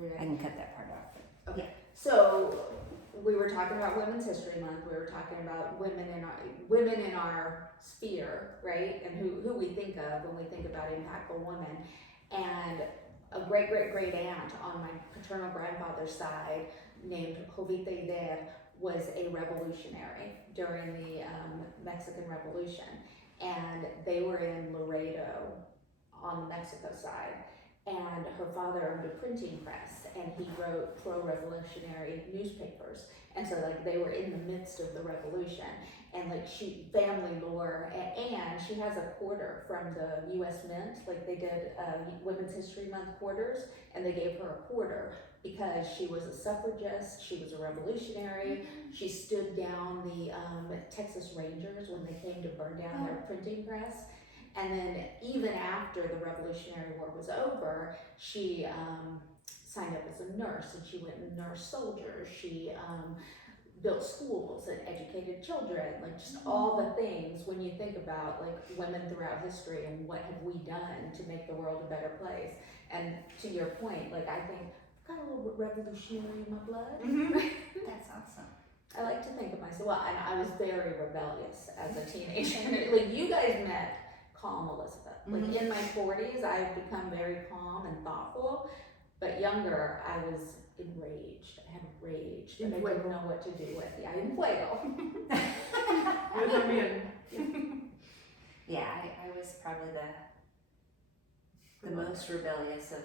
leave it. I can cut that part off. Okay. So we were talking about Women's History Month. We were talking about women in our sphere, right? And who we think of when we think about impactful women. And a great aunt on my paternal grandfather's side, named Jovita Ider, was a revolutionary during the Mexican Revolution, and they were in Laredo on the Mexico side. And her father owned a printing press, and he wrote pro-revolutionary newspapers. And so, like, they were in the midst of the revolution, and like family lore, and she has a quarter from the U.S. Mint. Like, they did Women's History Month quarters, and they gave her a quarter because she was a suffragist, she was a revolutionary. She stood down the Texas Rangers when they came to burn down their printing press. And then even after the Revolutionary War was over, she signed up as a nurse, and she went and nursed soldiers. She built schools and educated children, like just all the things when you think about like women throughout history and what have we done to make the world a better place. And to your point, like I think I've got a little bit revolutionary in my blood. That's awesome. I like to think of myself, well, and I was very rebellious as a teenager. Like you guys met calm Elizabeth. Like in my 40s, I've become very calm and thoughtful, but younger, I was enraged. I had rage that I didn't know what to do with. Yeah, in fuego. Yeah, I was probably the most rebellious of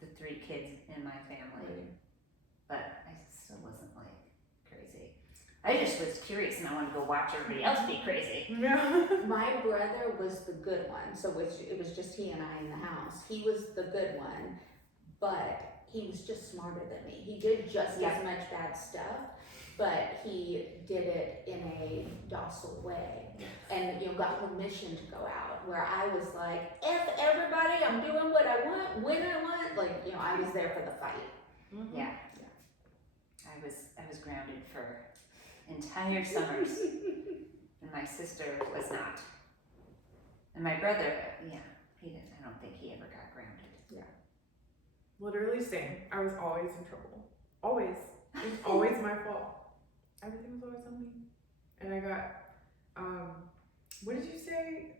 the 3 kids in my family, but I still wasn't like crazy. I just was curious and I wanted to go watch everybody else be crazy. My brother was the good one, so it was just he and I in the house. He was the good one, but he was just smarter than me. He did just as much bad stuff, but he did it in a docile way, and got permission to go out. Where I was like, "F everybody, I'm doing what I want, when I want." Like I was there for the fight. Yeah. I was grounded for entire summers, and my sister was not, and my brother, he didn't. I don't think he ever got grounded. Yeah. Literally same. I was always in trouble. Always. It was always my fault. Everything was always on me. And I got, what did you say?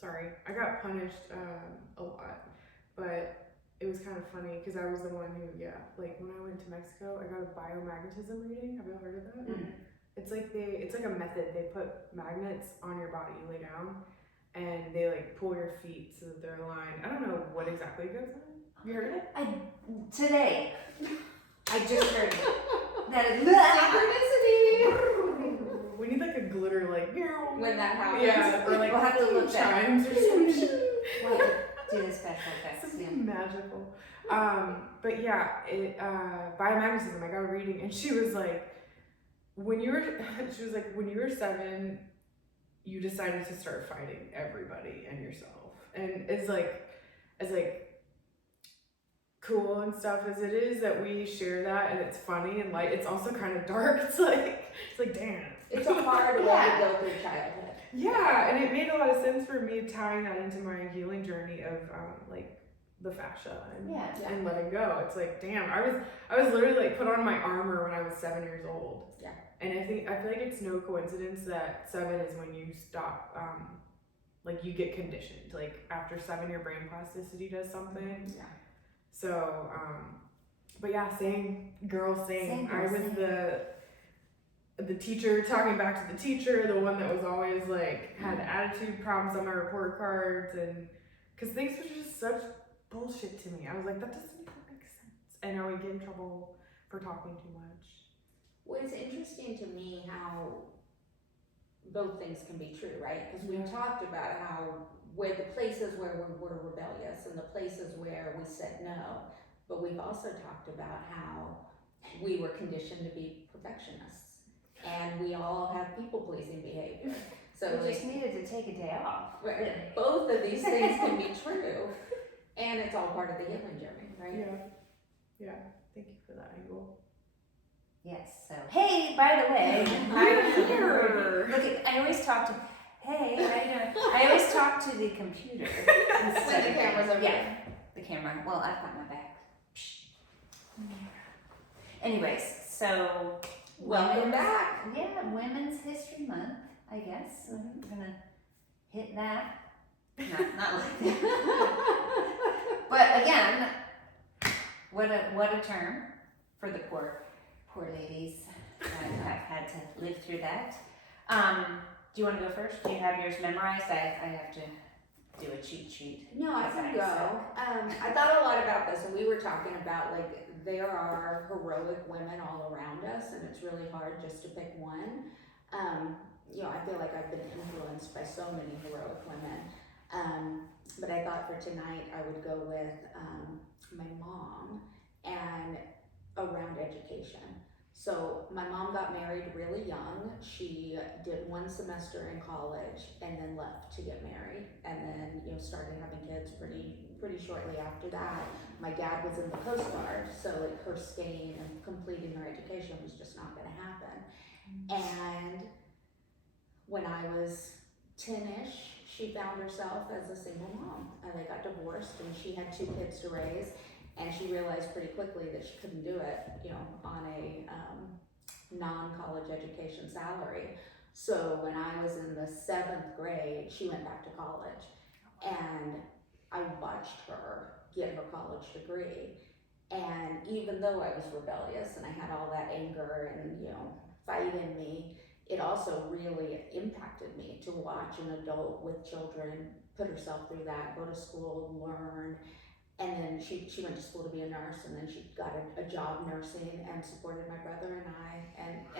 Sorry. I got punished a lot. But it was kind of funny because I was the one who, like when I went to Mexico, I got a biomagnetism reading. Have you ever heard of that? Mm-hmm. It's like a method. They put magnets on your body. You lay down. And they like pull your feet so that they're aligned. I don't know what exactly goes on. You heard it? Today. I just heard it. That is synchronicity. We need like a glitter like when that happens. Yeah, or like we'll have to look chimes or something. We'll have to do the special effects. Something magical. But yeah, it biomagnetism. I got a reading, and she was like, when you were 7. You decided to start fighting everybody and yourself, and it's like cool and stuff as it is that we share that, and it's funny and light. It's also kind of dark. It's like damn. It's a hard way to go through childhood. Yeah, and it made a lot of sense for me tying that into my healing journey of like the fascia and letting go. It's like damn. I was literally like put on my armor when I was 7 years old. Yeah. And I feel like it's no coincidence that 7 is when you stop, like you get conditioned. Like after 7, your brain plasticity does something. Yeah. So, but yeah, same. I was the teacher talking back to the teacher, the one that was always like had attitude problems on my report cards, and because things were just such bullshit to me. I was like, that doesn't even make sense, and I would get in trouble for talking too much. Well, it's interesting to me how both things can be true, right? Because we talked about how where the places where we were rebellious and the places where we said no, but we've also talked about how we were conditioned to be perfectionists, and we all have people-pleasing behavior. So we just needed to take a day off. Right, both of these things can be true, and it's all part of the healing journey, right? Yeah. Thank you for that angle. Yes, so, hey, by the way, I'm here. Look, I always talk to, I always talk to the computer. When the camera's over there. The camera. Well, I've got my back. Anyways, so Welcome women's- back. Yeah, Women's History Month, I guess. I'm gonna hit that. Not like that. But again, what a term for the poor ladies that have had to live through that. Do you want to go first? Do you have yours memorized? I have to do a cheat sheet. No, I can go. I thought a lot about this, and we were talking about like there are heroic women all around us, and it's really hard just to pick one. I feel like I've been influenced by so many heroic women. But I thought for tonight I would go with my mom and around education. So my mom got married really young. She did one semester in college and then left to get married, and then started having kids pretty shortly after that. My dad was in the Coast Guard, so like her staying and completing her education was just not going to happen. And when I was 10-ish, she found herself as a single mom, and they got divorced, and she had 2 kids to raise. And she realized pretty quickly that she couldn't do it, on a non-college education salary. So when I was in the 7th grade, she went back to college, and I watched her get her college degree. And even though I was rebellious and I had all that anger and fight in me, it also really impacted me to watch an adult with children put herself through that, go to school, learn. And then she went to school to be a nurse, and then she got a job nursing and supported my brother and I,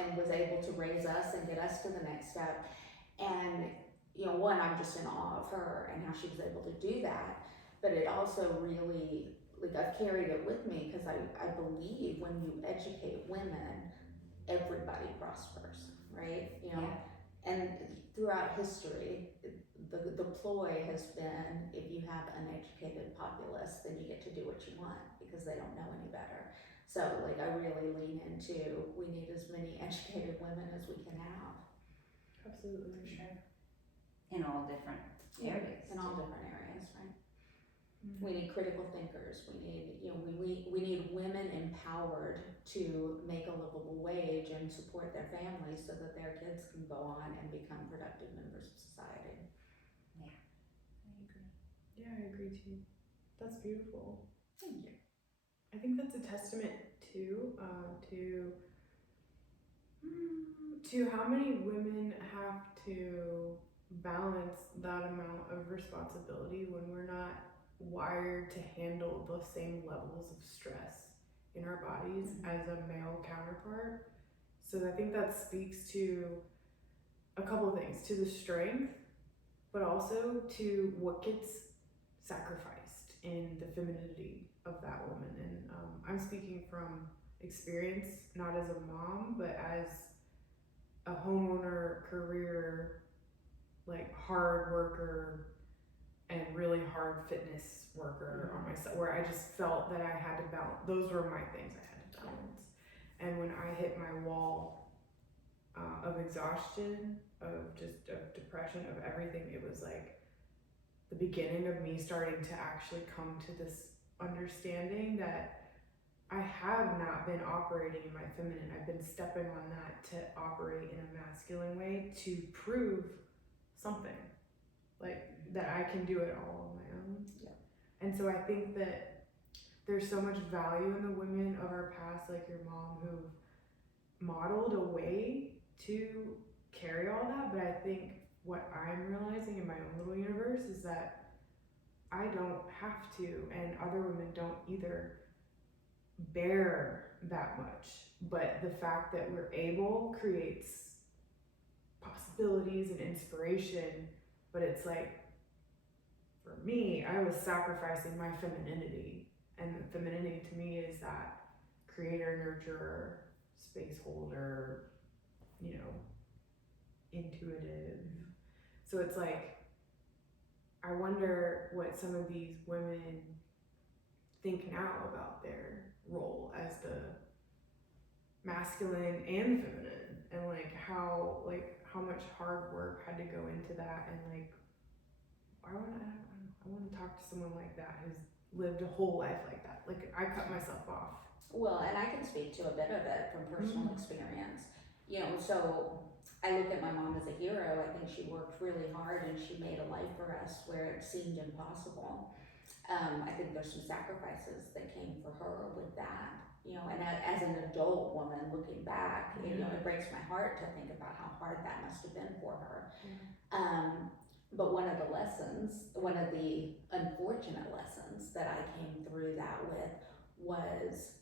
and was able to raise us and get us to the next step. And one, I'm just in awe of her and how she was able to do that. But it also really, like, I've carried it with me because I believe when you educate women, everybody prospers, right? And throughout history, the ploy has been, if you have an educated populace, then you get to do what you want because they don't know any better. So like I really lean into, we need as many educated women as we can have. Absolutely. For sure. In all different areas. In all different areas, right? Mm-hmm. We need critical thinkers. We need, we need women empowered to make a livable wage and support their families so that their kids can go on and become productive members of society. Yeah, I agree too. That's beautiful. Thank you. I think that's a testament to how many women have to balance that amount of responsibility when we're not wired to handle the same levels of stress in our bodies as a male counterpart. So I think that speaks to a couple of things, to the strength, but also to what gets sacrificed in the femininity of that woman. And I'm speaking from experience, not as a mom, but as a homeowner, career, like hard worker, and really hard fitness worker on myself, where I just felt that I had to balance. Those were my things I had to balance. And when I hit my wall of exhaustion, of depression, of everything, it was like the beginning of me starting to actually come to this understanding that I have not been operating in my feminine. I've been stepping on that to operate in a masculine way to prove something, like that I can do it all on my own. Yeah. And so I think that there's so much value in the women of our past, like your mom, who've modeled a way to carry all that. But I think what I'm realizing in my own little universe is that I don't have to, and other women don't either, bear that much. But the fact that we're able creates possibilities and inspiration. But it's like, for me, I was sacrificing my femininity, and femininity to me is that creator, nurturer, space holder, intuitive. So it's like, I wonder what some of these women think now about their role as the masculine and feminine, and like how much hard work had to go into that. And like I want to talk to someone like that who's lived a whole life like that. Like I cut myself off. Well, and I can speak to a bit of it from personal experience. You know, so I look at my mom as a hero. I think she worked really hard and she made a life for us where it seemed impossible. I think there's some sacrifices that came for her with that. You know, and as an adult woman looking back, you know, it breaks my heart to think about how hard that must have been for her. But one of the lessons, one of the unfortunate lessons that I came through that with was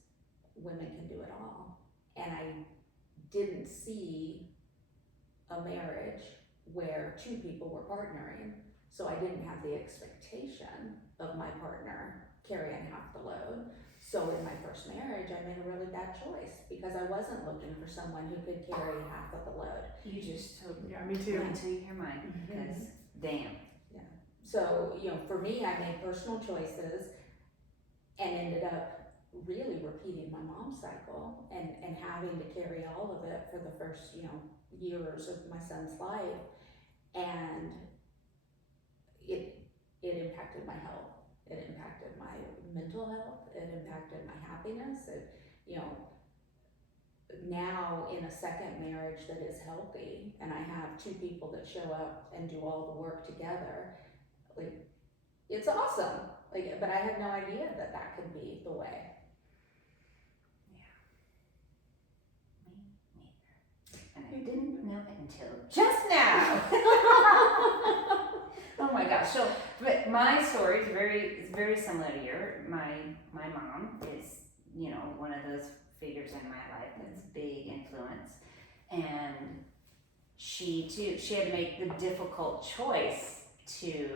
women can do it all. And I didn't see a marriage where two people were partnering, so I didn't have the expectation of my partner carrying half the load. So in my first marriage, I made a really bad choice because I wasn't looking for someone who could carry half of the load. You just totally. Yeah, me too. Until you hear mine, because damn. So, you know, for me, I made personal choices and ended up really repeating my mom's cycle and having to carry all of it for the first, you know, years of my son's life. And it impacted my health. It impacted my mental health. It impacted my happiness. It, you know, now in a second marriage that is healthy and I have two people that show up and do all the work together, like, it's awesome. Like, but I had no idea that that could be the way. Me neither. And I didn't know it until just now. Oh my gosh. So, but my story is very similar to yours. My mom is, you know, one of those figures in my life that's big influence. And she had to make the difficult choice to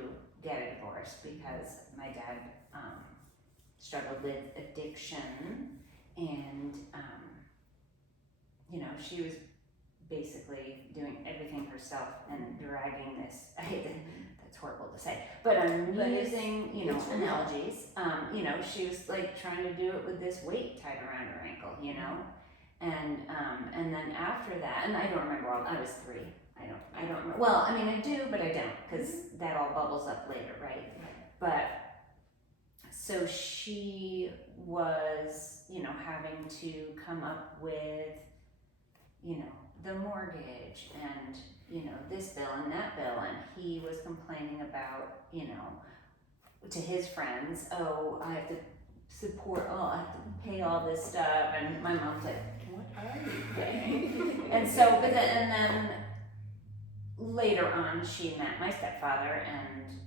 get a divorce because my dad struggled with addiction, and you know, she was basically doing everything herself and dragging this. That's horrible to say, but I'm using, you know, analogies. You know, she was like trying to do it with this weight tied around her ankle, you know, and then after that, and I don't remember all. I was 3. I don't remember. Well, I mean, I do, but I don't, because that all bubbles up later, right? But so she was, you know, having to come up with, you know, the mortgage and, you know, this bill and that bill, and he was complaining about, you know, to his friends, oh, I have to I have to pay all this stuff, and my mom's like, what are you paying? And so, and then later on, she met my stepfather, and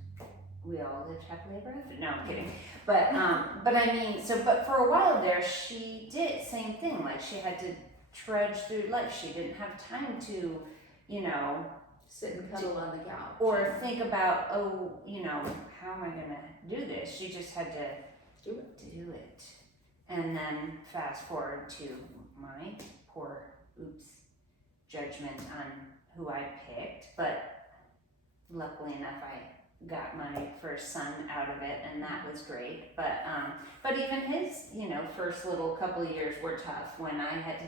we all lived happily ever after. No, I'm kidding. But I mean, but for a while there, she did same thing. Like, she had to trudge through life. She didn't have time to, you know, sit and cuddle on the couch or think about, oh, you know, how am I gonna do this? She just had to do it. And then fast forward to my poor judgment on who I picked, but luckily enough, I got my first son out of it, and that was great. But even his, you know, first little couple of years were tough when I had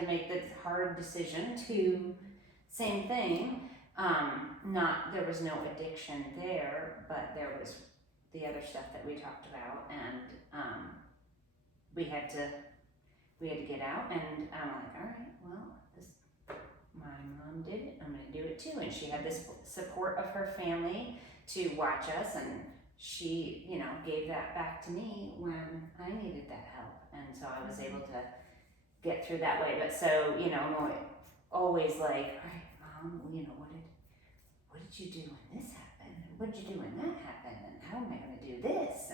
to make the hard decision to, same thing. There was no addiction there, but there was the other stuff that we talked about, and we had to get out, and I'm like, all right, well, my mom did it, I'm gonna do it too. And she had this support of her family to watch us, and she, you know, gave that back to me when I needed that help, and so I was able to get through that way. But so, you know, always like, all right, Mom, you know, what did you do when this happened? What did you do when that happened? And how am I gonna do this?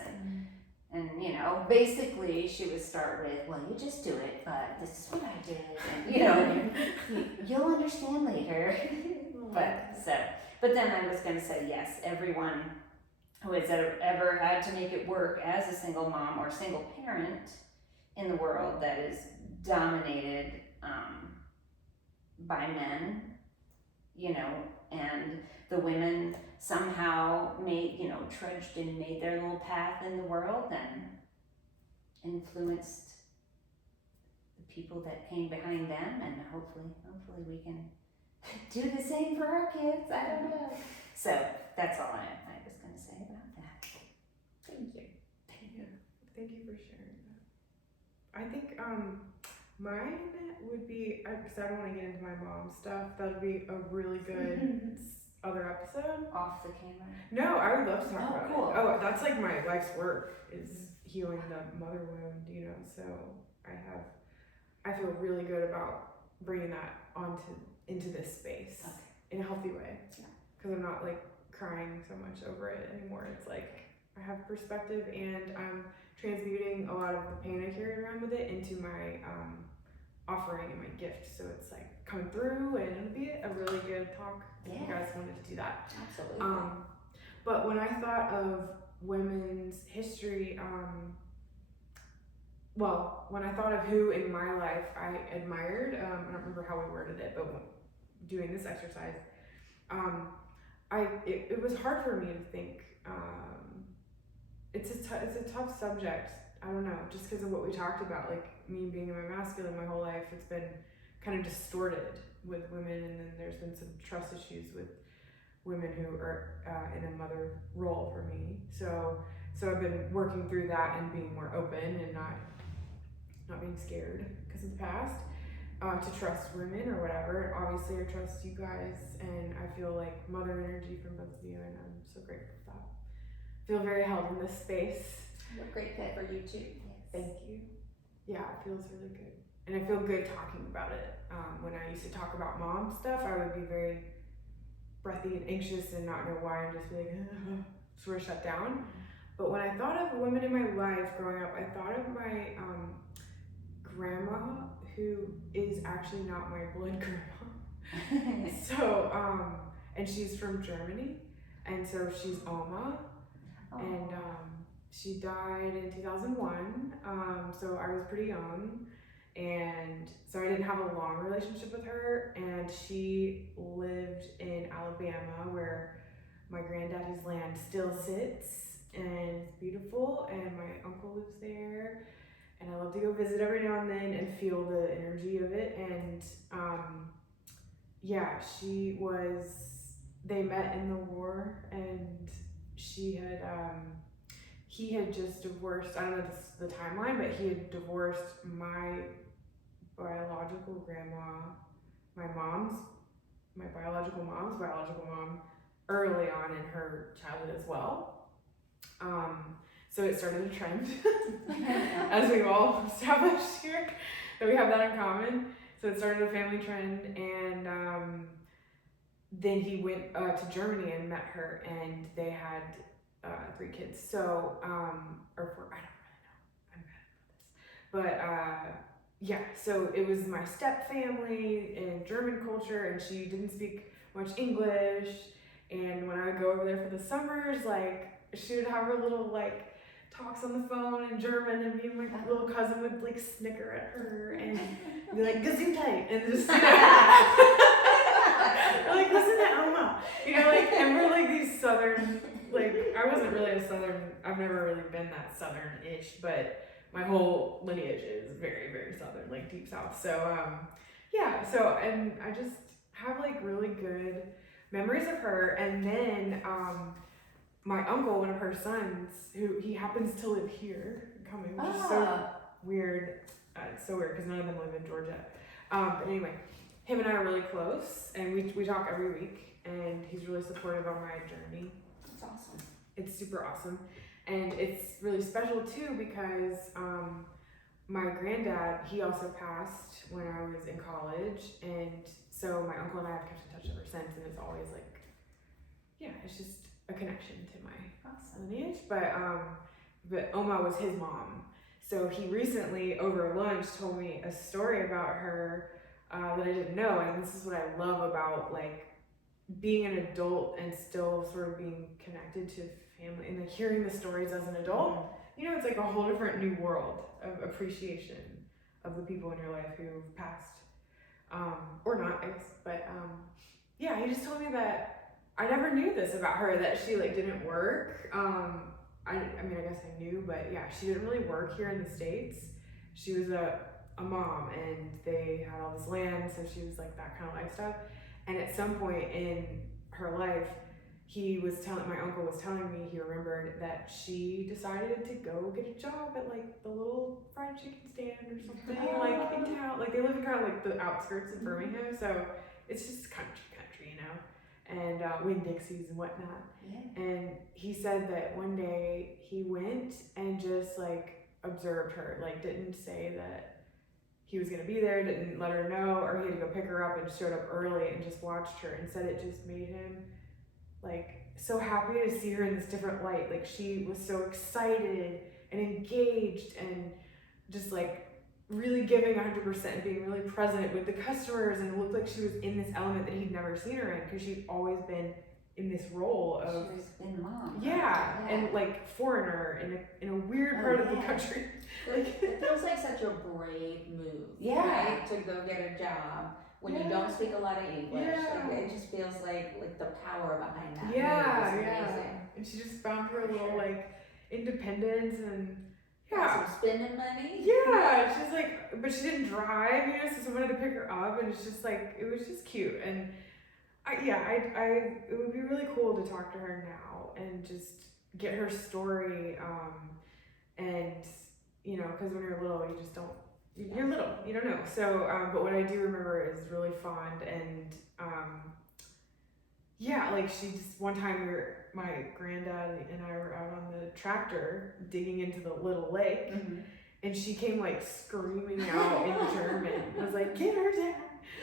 And you know, basically she would start with, well, you just do it, but this is what I did, and you know, you'll understand later. But then I was gonna say, yes, everyone who has ever had to make it work as a single mom or single parent in the world that is dominated by men, you know, and the women somehow trudged and made their little path in the world and influenced the people that came behind them, and hopefully we can do the same for our kids. I don't know. So that's all I was going to say about that. Thank you. sharing that. I think mine would be, because I don't want to get into my mom stuff, that would be a really good other episode. Off the camera. No, I would love to talk about cool. it. Oh, that's like my life's work is healing the mother wound, you know. So I feel really good about bringing that into this space in a healthy way. Yeah. Because I'm not like crying so much over it anymore. It's like I have perspective, and I'm transmuting a lot of the pain I carried around with it into my offering and my gift. So it's like coming through, and it'll be a really good talk if you guys wanted to do that. Absolutely. But when I thought of women's history, when I thought of who in my life I admired, I don't remember how we worded it, but doing this exercise, it was hard for me to think. It's a tough subject. I don't know, just because of what we talked about, like me being in my masculine my whole life, it's been kind of distorted with women, and then there's been some trust issues with women who are in a mother role for me. So I've been working through that and being more open and not being scared because of the past, to trust women or whatever. Obviously, I trust you guys, and I feel like mother energy from both of you, and I'm so grateful for that. I feel very held in this space. What a great fit for you too. Yes. Thank you. Yeah, it feels really good. And I feel good talking about it. When I used to talk about mom stuff, I would be very breathy and anxious and not know why, and just be like, sort of shut down. But when I thought of women in my life growing up, I thought of my grandma, who is actually not my blood grandma. So, and she's from Germany, and so she's Oma, and she died in 2001, so I was pretty young, and so I didn't have a long relationship with her, and she lived in Alabama, where my granddaddy's land still sits, and it's beautiful, and my uncle lives there, and I love to go visit every now and then and feel the energy of it. And they met in the war, and he had just divorced, I don't know the timeline, but he had divorced my biological grandma, my biological mom's biological mom, early on in her childhood as well. So it started a trend, as we've all established here, that we have that in common. So it started a family trend, and then he went to Germany and met her, and they had 3 kids. So, or 4, I don't really know. I'm bad about this. But so it was my step family in German culture, and she didn't speak much English. And when I would go over there for the summers, like, she would have her little like talks on the phone in German, and me and my little cousin would like snicker at her and be like Gesundheit, and just we're like, listen to Oma, you know, like, and we're like these southern, like, I wasn't really a southern, I've never really been that southern-ish, but my whole lineage is very, very southern, like deep south. So and I just have like really good memories of her. And then my uncle, one of her sons, who he happens to live here, coming, which is so weird. It's so weird because none of them live in Georgia. But anyway, him and I are really close, and we talk every week, and he's really supportive on my journey. That's awesome. It's super awesome. And it's really special too because my granddad, he also passed when I was in college, and so my uncle and I have kept in touch ever since, and it's always like, it's just a connection to my lineage. But Oma was his mom, so he recently over lunch told me a story about her that I didn't know, and this is what I love about like being an adult and still sort of being connected to family, and like hearing the stories as an adult. You know, it's like a whole different new world of appreciation of the people in your life who've passed, or not, I guess. But he just told me that I never knew this about her, that she like didn't work. I mean, I guess I knew, but she didn't really work here in the States. She was a mom, and they had all this land, so she was like that kind of lifestyle. And at some point in her life, my uncle was telling me he remembered that she decided to go get a job at like the little fried chicken stand or something like in town. Like they live in kind of like the outskirts of Birmingham, so it's just country, you know, and Winn-Dixies and whatnot. Yeah. And he said that one day he went and just like observed her, like didn't say that he was gonna be there, didn't let her know, or he had to go pick her up, and showed up early and just watched her, and said it just made him like so happy to see her in this different light. Like she was so excited and engaged and just like really giving 100% and being really present with the customers, and it looked like she was in this element that he'd never seen her in, because she'd always been in this role of She's been mom. yeah, and like foreigner in a weird part of the country. Like it feels like such a brave move, Yeah. right? To go get a job when you don't speak a lot of English. Yeah. Like, it just feels like the power behind that move Yeah, is yeah. amazing. And she just found her little like independence and Some spending money. yeah, she's like, but she didn't drive, you know, so someone had to pick her up, and it's just like, it was just cute. And it would be really cool to talk to her now and just get her story, and you know, because when you're little, you just don't, you're little, you don't know. So, but what I do remember is really fond, and yeah, like she just, one time my granddad and I were out on the tractor digging into the little lake, and she came like screaming out in German, was like, get her down,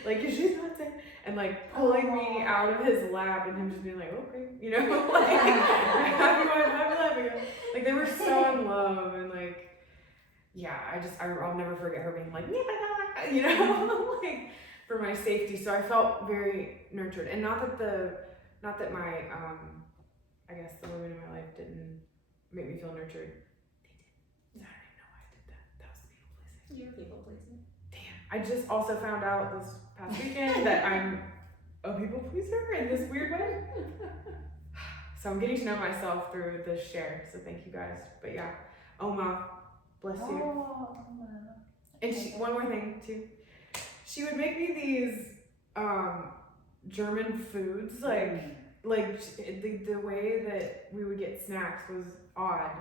like she's not there, and like pulling me out of his lap, and him just being like, okay, you know, like happy life again. Like they were so in love, and like, yeah, I'll never forget her being like, you know, like for my safety. So I felt very nurtured, and not that my I guess the women in my life didn't make me feel nurtured. They did. I don't even know why I did that. That was people pleasing. You're people pleasing. Damn. I just also found out this past weekend that I'm a people pleaser in this weird way. So I'm getting to know myself through this share. So thank you guys. But yeah, Oma, bless you. Oh, And one more thing too. She would make me these German foods, like the way that we would get snacks was odd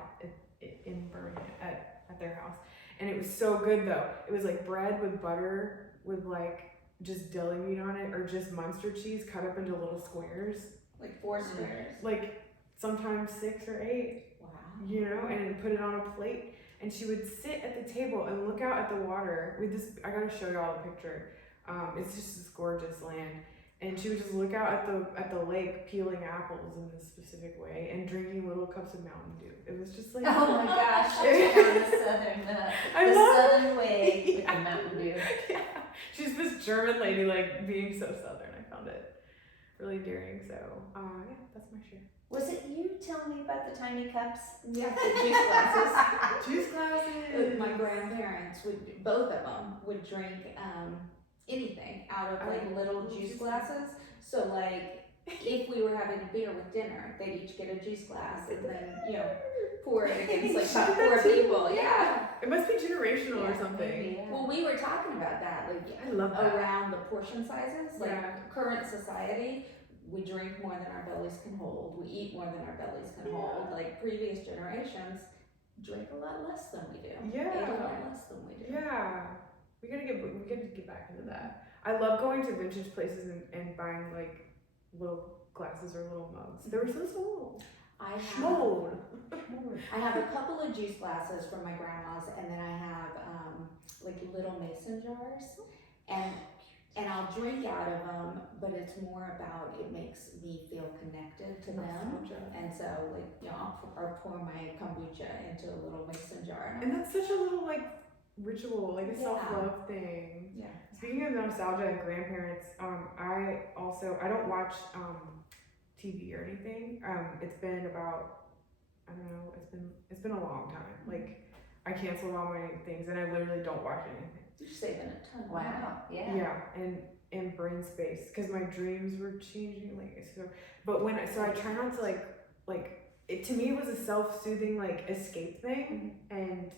in Birmingham at their house, and it was so good though. It was like bread with butter with like just deli meat on it, or just Munster cheese cut up into little squares, Like 4 squares. like sometimes 6 or 8. Wow. You know, and then put it on a plate. And she would sit at the table and look out at the water with this. I gotta show y'all a picture. It's just this gorgeous land. And she would just look out at the lake, peeling apples in this specific way and drinking little cups of Mountain Dew. It was just like, oh my gosh, the southern way with the Mountain Dew. Yeah. She's this German lady, like being so southern. I found it really endearing. So, yeah, that's my share. Was it you telling me about the tiny cups? Yeah, the juice glasses. Juice glasses. My grandparents both of them would drink anything out of like little juice glasses. So like if we were having a beer with dinner, they'd each get a juice glass and then pour it against like about 4 people. Yeah. It must be generational or something. Yeah. Well, we were talking about that, like I love that. around the portion sizes, like Yeah. current society. We drink more than our bellies can hold. We eat more than our bellies can hold. Like previous generations drink a lot less than we do. Yeah. Ate a lot less than we do. Yeah. We gotta get back into that. I love going to vintage places and buying like little glasses or little mugs. They were so small. I have a couple of juice glasses from my grandma's, and then I have like little mason jars, and I'll drink out of them, but it's more about it makes me feel connected to them. And so like I'll pour my kombucha into a little mason jar. And that's such a little like ritual, like a Yeah. self-love thing. Yeah. Speaking of nostalgia and grandparents, I don't watch TV or anything. It's been about, I don't know, it's been a long time. Like I canceled all my things and I literally don't watch anything. You're saving a ton of money. Wow. Yeah. Yeah, and brain space, because my dreams were changing. Like so, but I try not to like it. To me, it was a self-soothing like escape thing, and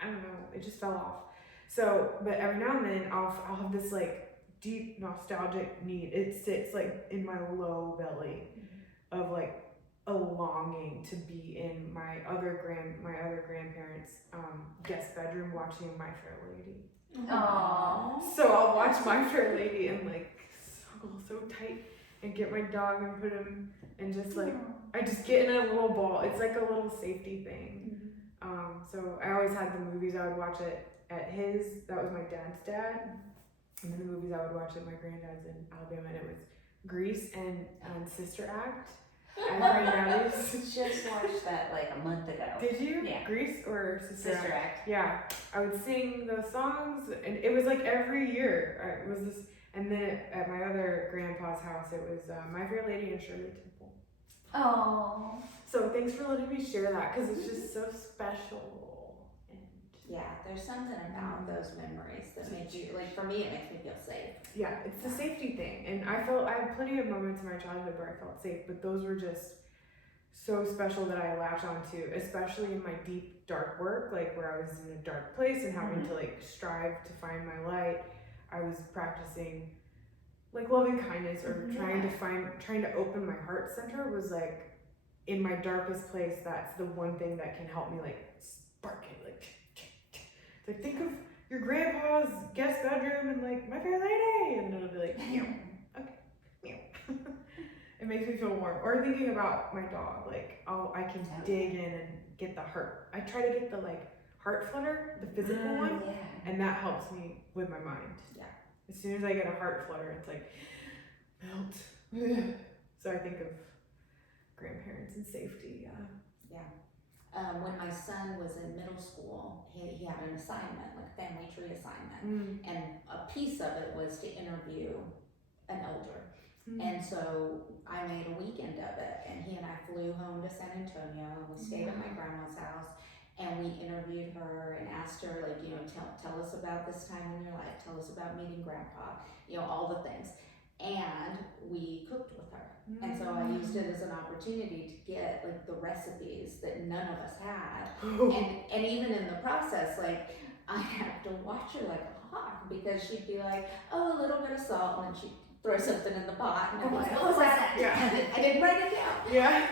I don't know, it just fell off. So, but every now and then I'll have this like deep nostalgic need. It sits like in my low belly, of like a longing to be in my other grandparents' guest bedroom watching My Fair Lady. Aww. So I'll watch My Fair Lady and like snuggle so tight and get my dog and put him and just like I just get in a little ball. It's like a little safety thing. So I always had the movies I would watch at his. That was my dad's dad, and then the movies I would watch at my granddad's in Alabama. And it was Grease and Sister Act. At my daddy's. Just watched that like a month ago. Did you? Yeah. Grease or Sister Sister Act? Act. Yeah, I would sing those songs, and it was like every year. It was this, and then at my other grandpa's house, it was My Fair Lady and Shirley Temple. Oh. So thanks for letting me share that because it's just so special. And Yeah, there's something about those memories that makes you, like for me, it makes me feel safe. yeah, it's the safety thing, and I had plenty of moments in my childhood where I felt safe, but those were just so special that I latch onto, especially in my deep dark work, like where I was in a dark place and having to like strive to find my light. I was practicing like loving kindness or trying to open my heart center was like in my darkest place. That's the one thing that can help me like spark it, like think of your grandpa's guest bedroom and like My Fair Lady, and it'll be like meow. Okay, meow. It makes me feel warm. Or thinking about my dog, like I can dig in and get the heart. I try to get the like heart flutter, the physical one, Yeah. and that helps me with my mind. Yeah. As soon as I get a heart flutter, it's like melt. So I think of grandparents and safety. When my son was in middle school, he had an assignment, like a family tree assignment, and a piece of it was to interview an elder. And so I made a weekend of it, and he and I flew home to San Antonio, and we stayed at my grandma's house, and we interviewed her and asked her, like, you know, tell us about this time in your life, tell us about meeting grandpa, you know, all the things. And we cooked with her. And so I used it as an opportunity to get like the recipes that none of us had. And even in the process, like I have to watch her like a hawk, because she'd be like, oh, a little bit of salt, and then she'd throw something in the pot, and I'm like, what was that? Yeah. I didn't write it down. Yeah.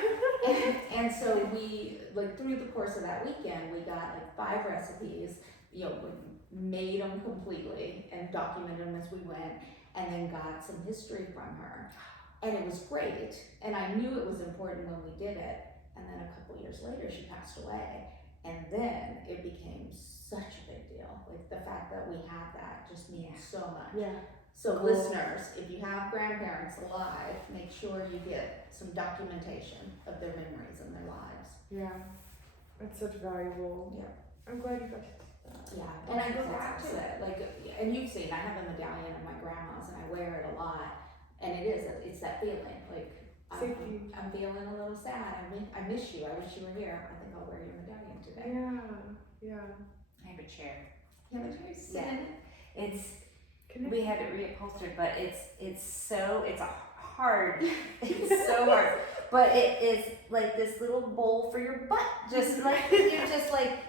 And so we, like through the course of that weekend, we got like 5 recipes, you know, we made them completely and documented them as we went, and then got some history from her. And it was great, and I knew it was important when we did it, and then a couple years later she passed away, and then it became such a big deal. Like the fact that we have that just means so much. Yeah. So listeners, if you have grandparents alive, make sure you get some documentation of their memories and their lives. Yeah. That's such valuable. Yeah. I'm glad you got Yeah, and I go back to it, like, and you've seen, I have a medallion of my grandma's, and I wear it a lot, and it's that feeling, like, safety. I'm feeling a little sad, I miss you, I wish you were here, I think I'll wear your medallion today. Yeah. I have a chair. Yeah, but you're It's we had it reupholstered, but it's so hard. It's so hard. But it is like this little bowl for your butt. Just like you're just like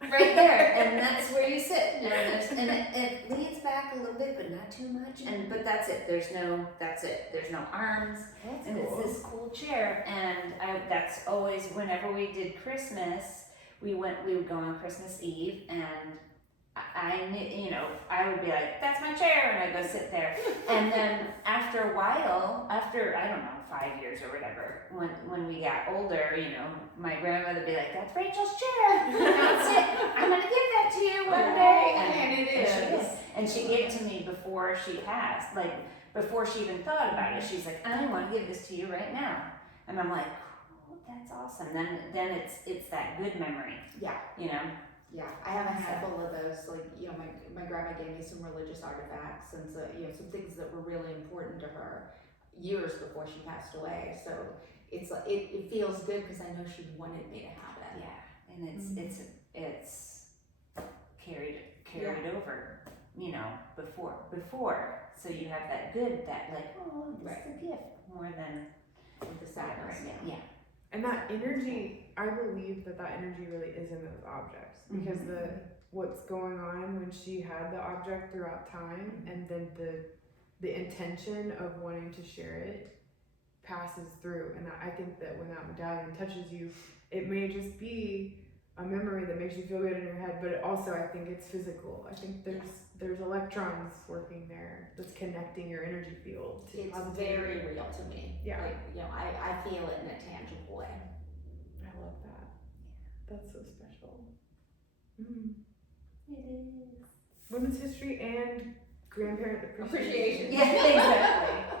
right there, and that's where you sit. And it leans back a little bit, but not too much. But that's it. There's no arms. That's And cool. it's this cool chair, and that's always whenever we did Christmas, we would go on Christmas Eve, and I knew, you know, I would be like, that's my chair, and I'd go sit there. And then after a while, after, I don't know, 5 years or whatever, when we got older, you know, my grandmother would be like, that's Rachel's chair. That's it. I'm going to give that to you one day. And it is. And she gave it to me before she passed, like, before she even thought about it. She's like, I want to give this to you right now. And I'm like, oh, that's awesome. Then it's that good memory. Yeah. You know? Yeah, I have a handful of those, like, you know, my grandma gave me some religious artifacts and so, you know, some things that were really important to her years before she passed away. So it's like, it feels good because I know she wanted me to have it. Yeah, and it's carried over, you know, before. So you have that good, that like, oh, this is a gift, more than The sadness. Yeah. And that energy, I believe that energy really is in those objects, because what's going on when she had the object throughout time, and then the intention of wanting to share it passes through. And I think that when that medallion touches you, it may just be a memory that makes you feel good in your head, but it also, I think it's physical. I think there's electrons working there that's connecting your energy field to It's positivity. very real to me. Yeah. Like, you know, I feel it in a tangible way. I love that. That's so special. Mm. It is. Women's history and grandparent appreciation. Appreciation. Yeah, exactly.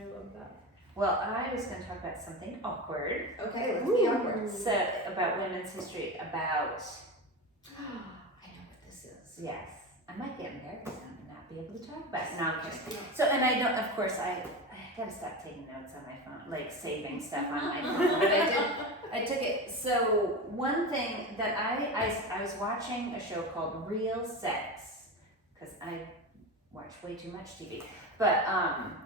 I love that. Well, I was going to talk about something awkward. Okay, let's Ooh. be awkward. So, about women's history, about, I know what this is. yes, I might get embarrassed and not be able to talk about it. No, I'm kidding. So, and I don't, of course, I gotta stop taking notes on my phone, like saving stuff on my phone. But I took it. So, one thing that I was watching a show called Real Sex, because I watch way too much TV. But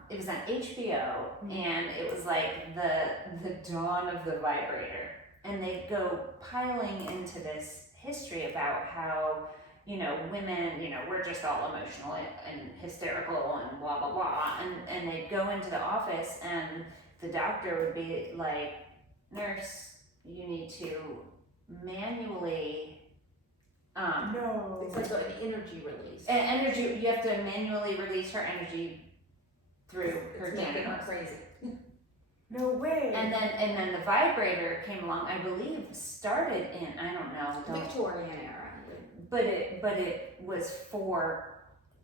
it was on HBO, and it was like the dawn of the vibrator, and they go piling into this history about how, you know, women, you know, we're just all emotional and hysterical and blah blah blah, and they'd go into the office, and the doctor would be like, "Nurse, you need to manually." No. It's like an energy release. And energy, you have to manually release her energy through her It's making her genitals. crazy. No way. And then the vibrator came along, I believe started in, I don't know, Victorian era. but it was for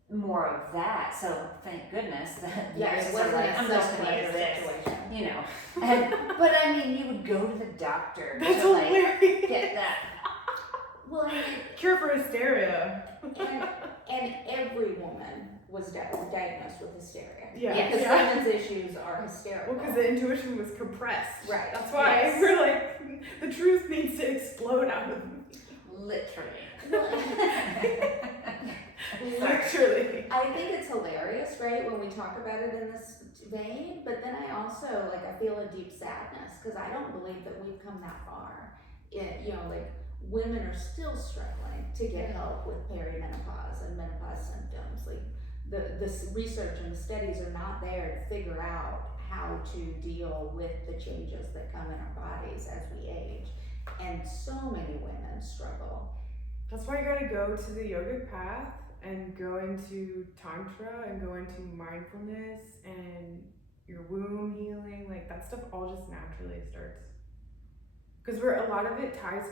more of that, so thank goodness that Yeah, nurses it are wasn't like, a I'm just gonna self-pleasure use this, situation. you know. And, but I mean, you would go to the doctor That's to like hilarious. get that. Well, I mean, Cure for hysteria. and every woman was diagnosed with hysteria. Yeah. Yes. Because Yeah. women's issues are hysterical. Well, because the intuition was compressed. Right. That's why Yes. we're like, the truth needs to explode out of me. Literally. Literally. I think it's hilarious, right, when we talk about it in this vein, but then I also, like, I feel a deep sadness, because I don't believe that we've come that far. You know, like, women are still struggling to get help with perimenopause and menopause symptoms. Like, the research and the studies are not there to figure out how to deal with the changes that come in our bodies as we age. And so many women struggle. That's why you gotta go to the yogic path and go into tantra and go into mindfulness and your womb healing. Like, that stuff all just naturally starts. Because a lot of it ties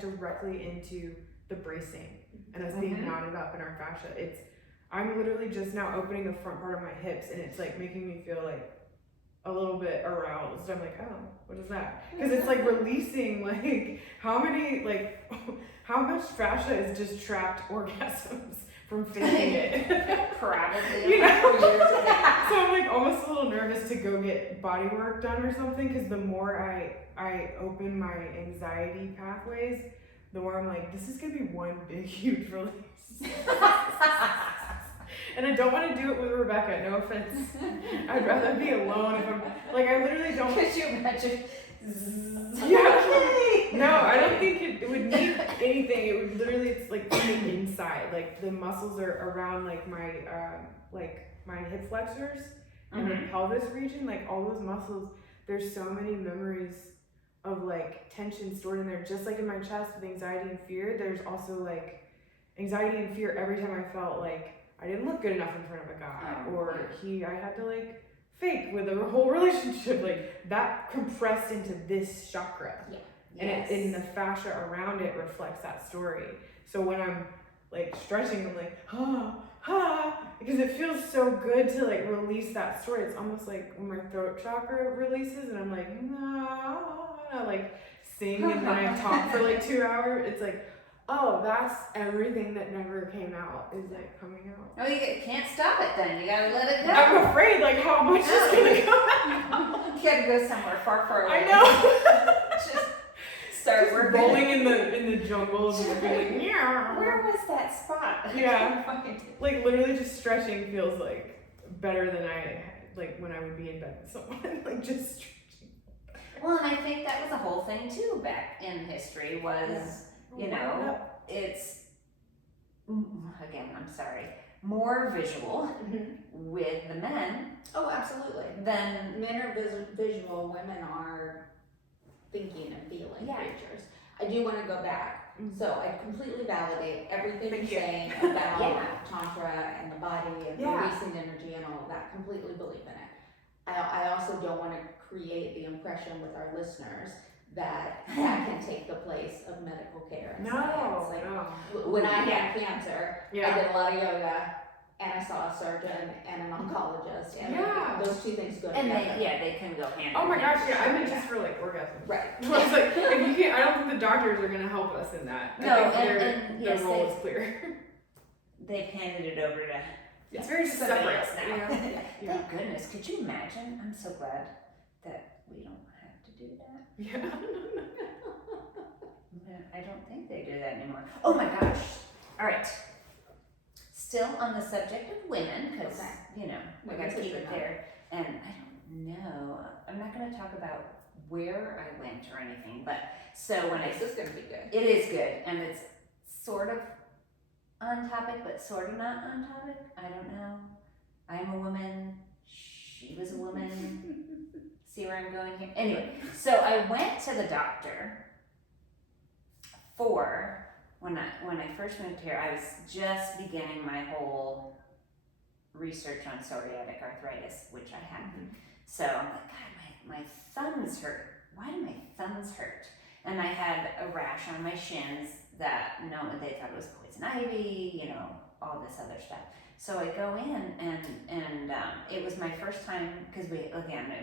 directly into the bracing and us being knotted up in our fascia. I'm literally just now opening the front part of my hips, and it's like making me feel like a little bit aroused. I'm like, oh, what is that? Because it's like releasing like how much fascia is just trapped orgasms from faking it. Probably. You know? For years of it. So I'm like almost a little nervous to go get body work done or something, because the more I open my anxiety pathways, the more I'm like, this is gonna be one big huge release. And I don't want to do it with Rebecca, no offense. I'd rather be alone if I'm like, I literally don't. Could you imagine? Yeah. No, I don't think it would need anything. It would literally, it's like coming inside. Like the muscles are around like my hip flexors and the pelvis region. Like all those muscles, there's so many memories of like tension stored in there. Just like in my chest with anxiety and fear, there's also like anxiety and fear every time I felt like I didn't look good enough in front of a guy, or I had to like fake with a whole relationship, like that compressed into this chakra. Yeah. And in the fascia around it reflects that story. So when I'm like stretching, I'm like, because it feels so good to like release that story. It's almost like when my throat chakra releases and I'm like, no, like sing and then I talk for like 2 hours. It's like, oh, that's everything that never came out is like coming out. Oh, you can't stop it then. You gotta let it go. I'm afraid like how much is gonna come out. You gotta go somewhere far away. I know. Just start working. Bowling in the jungle, just being like, yeah. Where was that spot? Yeah. Like literally just stretching feels like better than I like when I would be in bed with someone. Like just stretching. Well, and I think that was the whole thing too back in history was, you know, it's, again, I'm sorry, more visual Mhm. with the men Oh, absolutely. than Men are visual, women are thinking and feeling Yeah. creatures. I do want to go back. Mhm. So I completely validate everything Thank you're you. saying about Yeah. Tantra and the body and Yeah. releasing energy and all of that. Completely believe in it. I also don't want to create the impression with our listeners that can take the place of medical care and science. Like, when I had cancer, I Yeah. did a lot of yoga and I saw a surgeon and an oncologist, and Yeah. those two things go and together. they can go hand Oh in my hand gosh, for yeah, I sure, meant yeah. just for like orgasm. Right. I was like, if you can't, I don't think the doctors are gonna help us in that. No, I think and their yes, role is clear. They've handed it over to It's very somebody separate else now. you know? Yeah. Thank goodness. Could you imagine? I'm so glad that we don't have to do that. Yeah. I don't think they do that anymore. Oh my gosh. All right. Still on the subject of women, because, Okay. you know, we Women's gotta keep History it there. And I don't know, I'm not gonna talk about where I went or anything, but so when I, This is gonna be good. it is good, and it's sort of on topic, but sort of not on topic. I don't know. I'm a woman, she was a woman. See where I'm going here? Anyway, so I went to the doctor for when I first moved here. I was just beginning my whole research on psoriatic arthritis, which I have. So I'm like, God, my thumbs hurt. Why do my thumbs hurt? And I had a rash on my shins that they thought it was poison ivy, you know, all this other stuff. So I go in and it was my first time, because it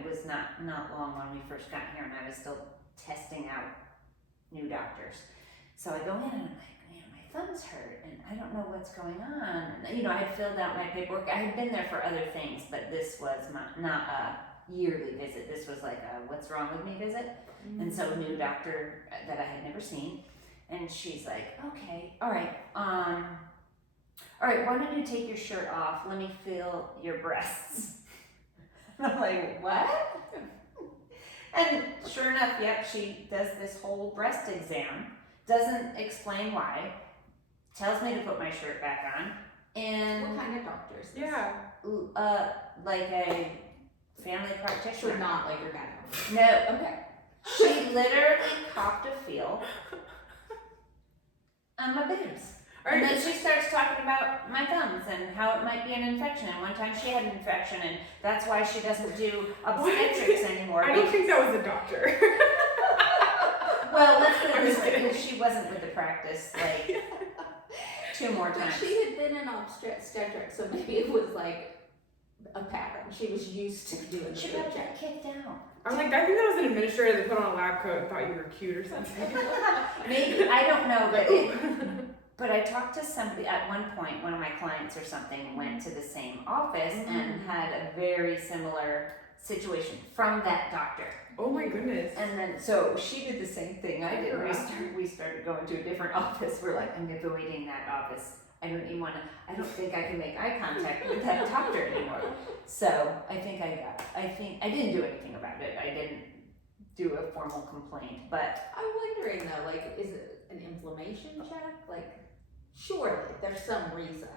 was not long when we first got here, and I was still testing out new doctors. So I go in and I'm like, man, my thumbs hurt and I don't know what's going on. And, you know, I had filled out my paperwork. I had been there for other things, but this was not a yearly visit. This was like a what's wrong with me visit. And so a new doctor that I had never seen. And she's like, okay, all right, why don't you take your shirt off? Let me feel your breasts. And I'm like, what? And sure enough, yep, she does this whole breast exam, doesn't explain why, tells me to put my shirt back on, and What kind of doctor is this? Yeah. like a family practitioner. So not like your gyno. No, Okay. she literally copped a feel on my boobs. And then she starts talking about my thumbs and how it might be an infection. And one time she had an infection, and that's why she doesn't do obstetrics anymore. I don't think that was a doctor. Well, let's put it I'm this just way, kidding. because she wasn't with the practice like 2 more But times. she had been an obstetric, so maybe it was like a pattern. She was used to doing the She boob got check. kicked out. I'm like, I think that was an administrator that put on a lab coat and thought you were cute or something. Maybe, I don't know, but I talked to somebody at one point, one of my clients or something went to the same office and had a very similar situation from that doctor. Oh my goodness. And then, so she did the same thing I did. We started going to a different office. We're like, I'm avoiding that office. I don't think I can make eye contact with that doctor anymore. So I didn't do anything about it. I didn't do a formal complaint, but I'm wondering though, like, is it an inflammation check? Like, surely there's some reason.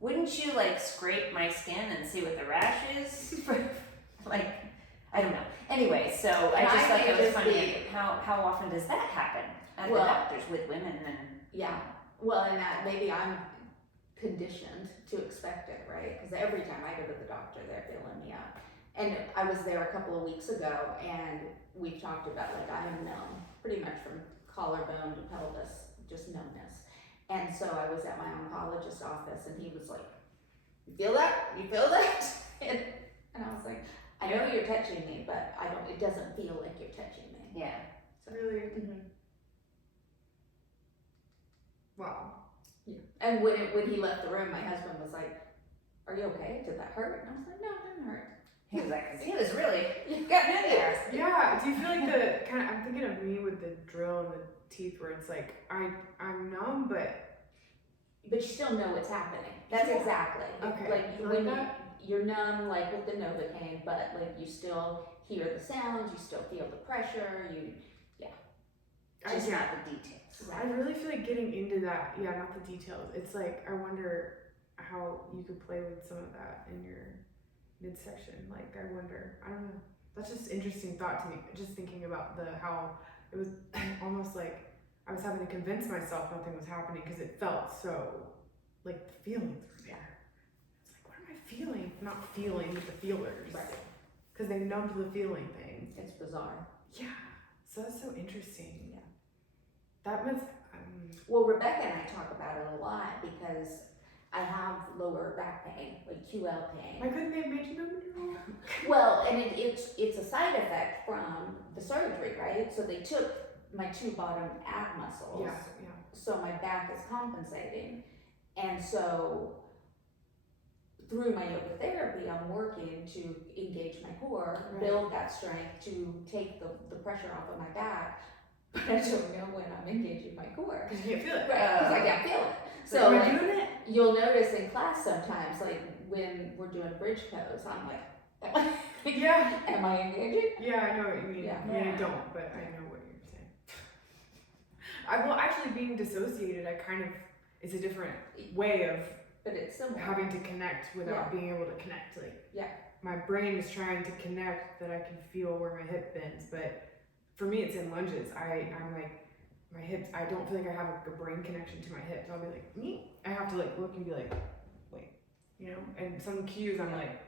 wouldn't you like scrape my skin and see what the rash is? Like, I don't know. Anyway, so I just thought it was funny. How often does that happen at the doctors with women? And Yeah. Well, and that maybe I'm conditioned to expect it, right? Because every time I go to the doctor, they're feeling me out. And I was there a couple of weeks ago, and we've talked about, like, I am numb pretty much from collarbone to pelvis, just numbness. And so I was at my oncologist's office, and he was like, "You feel that? You feel that?" And I was like, "I know you're touching me, but it doesn't feel like you're touching me." yeah. So, Really? Wow. Yeah. And when he left the room, my husband was like, "Are you okay? Did that hurt?" And I was like, "No, it didn't hurt." He was like, he was really getting in there. Yeah. Do you feel like I'm thinking of me with the drill in the teeth where it's like, I'm numb, but you still know what's happening. That's exactly. Okay. Like You when like that? you're numb, like with the Novocaine, but like you still hear the sounds, you still feel the pressure, just not the details. I really feel like getting into that, not the details. It's like, I wonder how you could play with some of that in your midsection. Like, I wonder, I don't know. That's just interesting thought to me. Just thinking about how it was almost like I was having to convince myself nothing was happening because it felt so, like, the feelings were there. It's like, what am I feeling? Not feeling with the feelers. Right. Because they numbed the feeling thing. It's bizarre. Yeah. So that's so interesting. Yeah. That must. Well, Rebecca and I talk about it a lot because I have lower back pain, like QL pain. Why couldn't they have made you numb it all? Well, and it's a side effect from the surgery, right? So they took my 2 bottom ab muscles. Yeah. So my back is compensating. And so through my yoga therapy, I'm working to engage my core, build that strength to take the pressure off of my back. But I don't know when I'm engaging my core. Because you can't feel it. Right, because I can't feel it. So So am I like, doing it? you'll notice in class sometimes, like when we're doing bridge pose, I'm like, Yeah. am I engaging? Yeah, I know what you mean. Yeah. I mean, I don't, but I know what you're saying. Actually, being dissociated, it's a different way of But it's similar. having to connect without being able to connect. Like, my brain is trying to connect that I can feel where my hip bends, but for me, it's in lunges. I'm like, my hips, I don't feel like I have a brain connection to my hips. I'll be like, me. I have to like look and be like, wait, and some cues I'm like,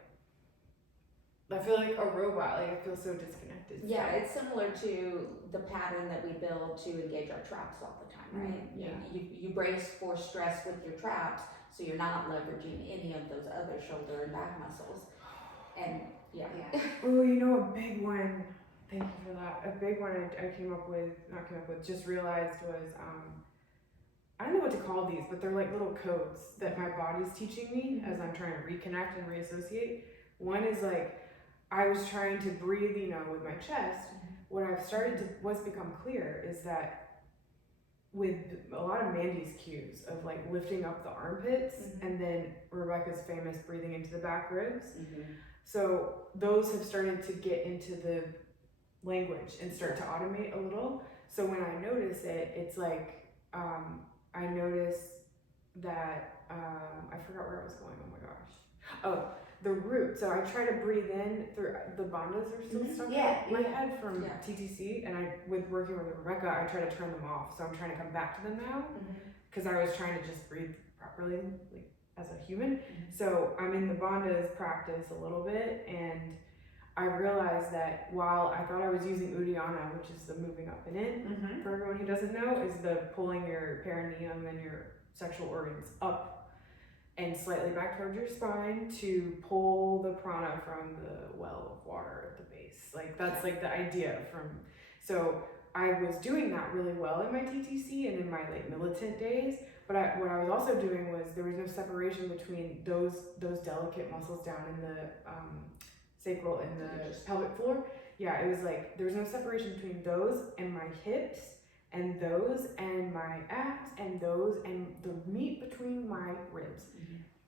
I feel like a robot, like I feel so disconnected. Yeah, it's similar to the pattern that we build to engage our traps all the time, right? Yeah. You brace for stress with your traps, so you're not leveraging any of those other shoulder and back muscles. And Oh, a big one. Thank you for that. A big one I just realized was, I don't know what to call these, but they're like little codes that my body's teaching me as I'm trying to reconnect and reassociate. One is like, I was trying to breathe, with my chest. What I've started to, what's become clear is that with a lot of Mandy's cues of like lifting up the armpits and then Rebecca's famous breathing into the back ribs. So those have started to get into the language and start to automate a little. So when I notice it, it's like, I notice that, I forgot where I was going, oh my gosh. Oh, the root. So I try to breathe in through, the bandhas are still stuck in my head from TTC, and with working with Rebecca, I try to turn them off. So I'm trying to come back to them now, because I was trying to just breathe properly, like as a human. So I'm in the bandhas practice a little bit, and I realized that while I thought I was using Uddiyana, which is the moving up and in, for everyone who doesn't know, is the pulling your perineum and your sexual organs up and slightly back towards your spine to pull the prana from the well of water at the base. Like that's like the idea so I was doing that really well in my TTC and in my like militant days, but what I was also doing was there was no separation between those delicate muscles down in the sacral and the pelvic floor. Yeah, it was like there was no separation between those and my hips and those and my abs and those and the meat between my ribs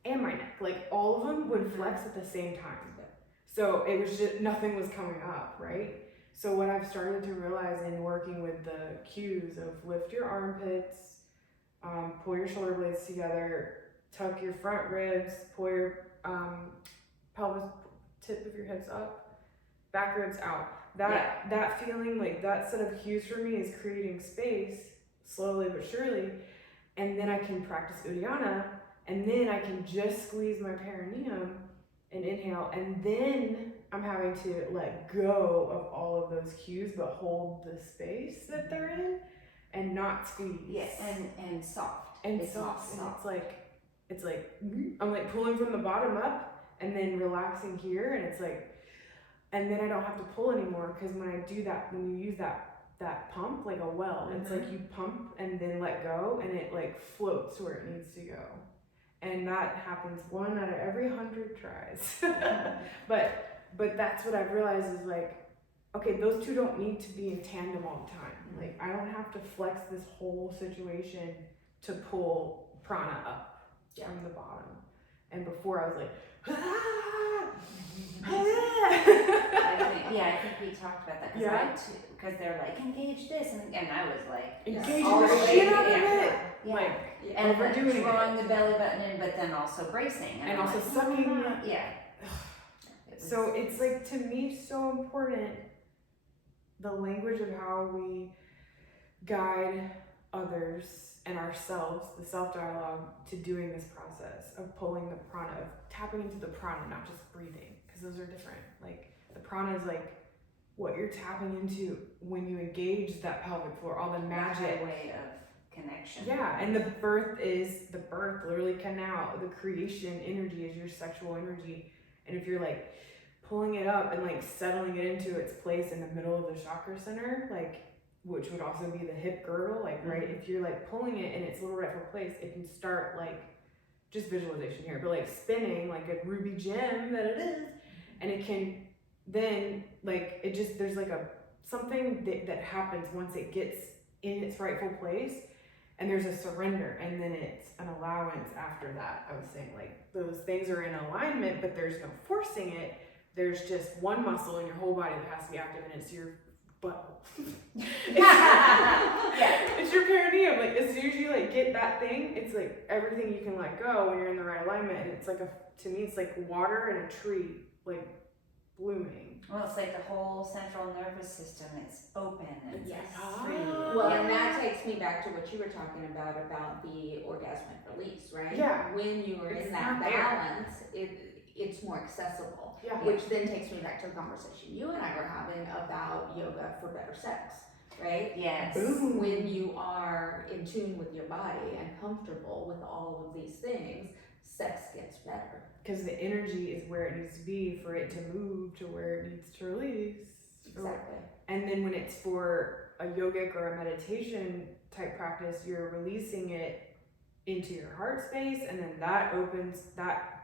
and my neck. Like all of them would flex at the same time. So it was just, nothing was coming up, right? So what I've started to realize in working with the cues of lift your armpits, pull your shoulder blades together, tuck your front ribs, pull your pelvis tip of your hips up, back ribs out. That feeling, like that set of cues for me is creating space slowly but surely, and then I can practice Uddiyana, and then I can just squeeze my perineum and inhale, and then I'm having to let go of all of those cues but hold the space that they're in and not squeeze. Yes, and soft. And soft. And it's like I'm like pulling from the bottom up and then relaxing here, and it's like, and then I don't have to pull anymore, because when I do that, when you use that pump like a well, it's like you pump and then let go, and it like floats where it needs to go. And that happens 1 out of every 100 tries. But that's what I've realized is like, okay, those two don't need to be in tandem all the time. Like I don't have to flex this whole situation to pull prana up from the bottom. And before I was like, I think we talked about that because they're like engage this and I was like Engage all the the way shit out of yeah. it. Yeah. Like, And overdoing like drawing it. the belly button in, but then also bracing And I'm also like, sucking. Yeah. So it's like, to me, so important, the language of how we guide others and ourselves, the self-dialogue, to doing this process of pulling the prana, of tapping into the prana, not just breathing, because those are different. Like, the prana is like what you're tapping into when you engage that pelvic floor, all the magic. Way of connection. Yeah, and the birth, literally canal, the creation energy is your sexual energy. And if you're like pulling it up and like settling it into its place in the middle of the chakra center, like, which would also be the hip girdle, like, right, if you're like pulling it in its little rightful place, it can start like, just visualization here, but like spinning like a ruby gem that it is, and it can then like, it just, there's like a something that happens once it gets in its rightful place, and there's a surrender, and then it's an allowance after that. I was saying, like, those things are in alignment, but there's no forcing it. There's just one muscle in your whole body that has to be active, and it's your butt. It's your perineum. Like, as soon as you like get that thing, it's like everything you can let go when you're in the right alignment. And it's like to me, it's like water in a tree, like blooming. Well, it's like the whole central nervous system is open and Yes. free. Well, and that takes me back to what you were talking about the orgasmic release, right? Yeah. When you are in that balance, it's more accessible. Yeah. Which then takes me back to the conversation you and I were having about yoga for better sex, right? Yes. Boom. When you are in tune with your body and comfortable with all of these things, sex gets better. Because the energy is where it needs to be for it to move to where it needs to release. Exactly. And then when it's for a yogic or a meditation type practice, you're releasing it into your heart space, and then that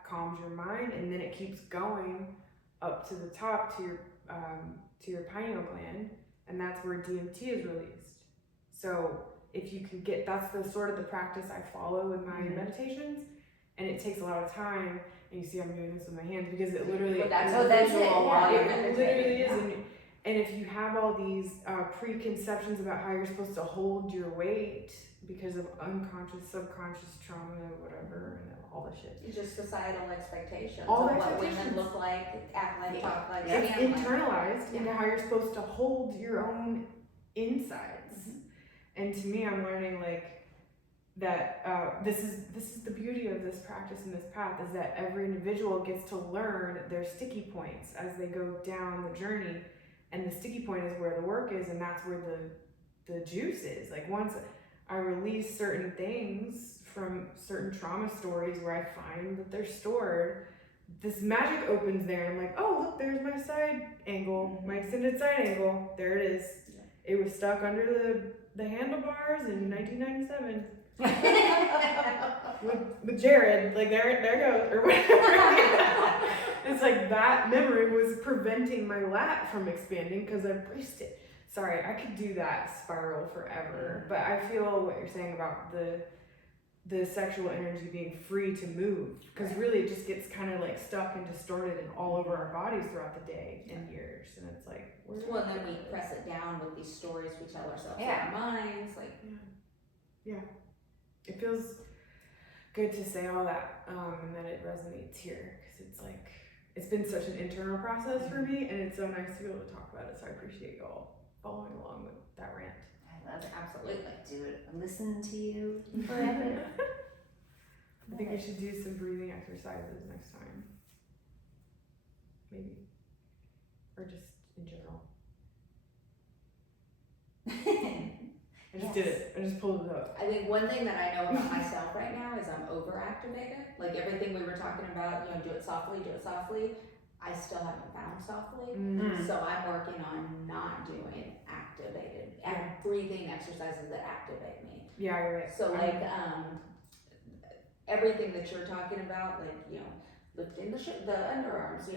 calms your mind, and then it keeps going up to the top to your pineal gland, and that's where DMT is released. So if you can get, that's the sort of the practice I follow in my meditations, and it takes a lot of time. And you see, I'm doing this with my hands because it literally. That's it it. literally is, and if you have all these preconceptions about how you're supposed to hold your weight because of unconscious, subconscious trauma, whatever, and all the shit. It's just societal expectations All of the what women expectations. look like, act like, talk like, It's stand like. internalized into how you're supposed to hold your own insides. And to me, I'm learning like that this is the beauty of this practice and this path, is that every individual gets to learn their sticky points as they go down the journey, and the sticky point is where the work is, and that's where the juice is. Like, once I release certain things from certain trauma stories where I find that they're stored, this magic opens there, and I'm like, oh look, there's my side angle, my extended side angle, there it is. It was stuck under the handlebars in 1997. with Jared, like there goes, or whatever. It's like that memory was preventing my lat from expanding because I braced it. Sorry, I could do that spiral forever, but I feel what you're saying about the sexual energy being free to move, because really it just gets kind of like stuck and distorted and all over our bodies throughout the day and years, and it's like, well, and then we press it down with these stories we tell ourselves in Yeah. our minds, like. Yeah. It feels good to say all that, and that it resonates here, because it's like, it's been such an internal process for me, and it's so nice to be able to talk about it, so I appreciate you all following along with that rant. I love it. Absolutely. Do it. Listen to you forever. I think we should do some breathing exercises next time. Maybe. Or just in general. I just did it. I just pulled it up. I think one thing that I know about myself right now is I'm overactivated. Like everything we were talking about, do it softly, I still haven't found softly. So I'm working on not doing activated, breathing exercises that activate me. Yeah, you're right. So like everything that you're talking about, like, lifting the underarms,